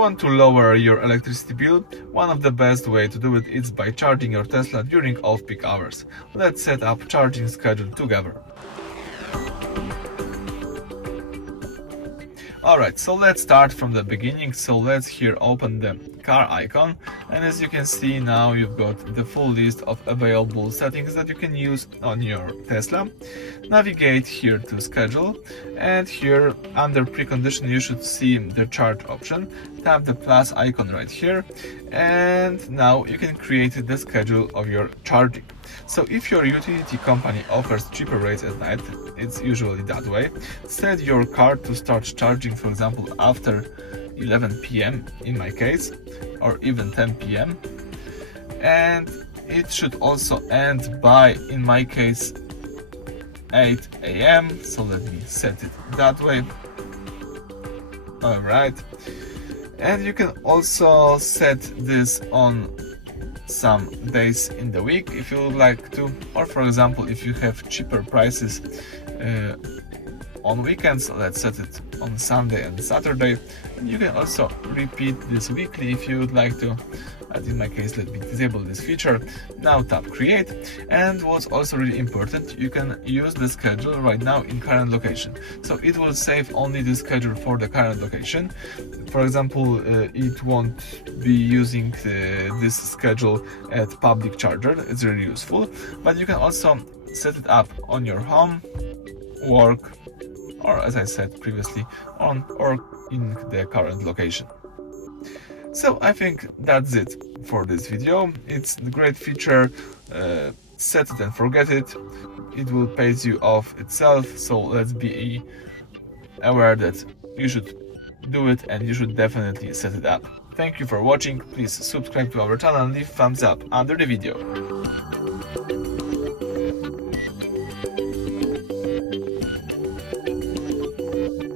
Want to lower your electricity bill? One of the best way to do it is by charging your Tesla during off-peak hours. Let's set up charging schedule together. Alright, so let's start from the beginning. So let's here open the car icon, and as you can see now you've got the full list of available settings that you can use on your Tesla. Navigate here to schedule, and here under precondition you should see the charge option. Tap the plus icon right here, and now you can create the schedule of your charging. So if your utility company offers cheaper rates at night, it's usually that way. Set your car to start charging, for example, after 11 p.m. in my case, or even 10 p.m. And it should also end by, in my case, 8 a.m. So let me set it that way. Alright. And you can also set this on some days in the week if you would like to, or for example if you have cheaper prices on weekends, let's set it on Sunday and Saturday. You can also repeat this weekly if you would like to, and in my case let me disable this feature. Now tap create, and what's also really important, you can use the schedule right now in current location, so it will save only the schedule for the current location. For example, it won't be using this schedule at public charger. It's really useful, but you can also set it up on your home, work, or as I said previously, on or in the current location. So I think that's it for this video. It's a great feature. Set it and forget it. It will pay you off itself, so let's be aware that you should do it, and you should definitely set it up. Thank you for watching. Please subscribe to our channel and leave thumbs up under the video.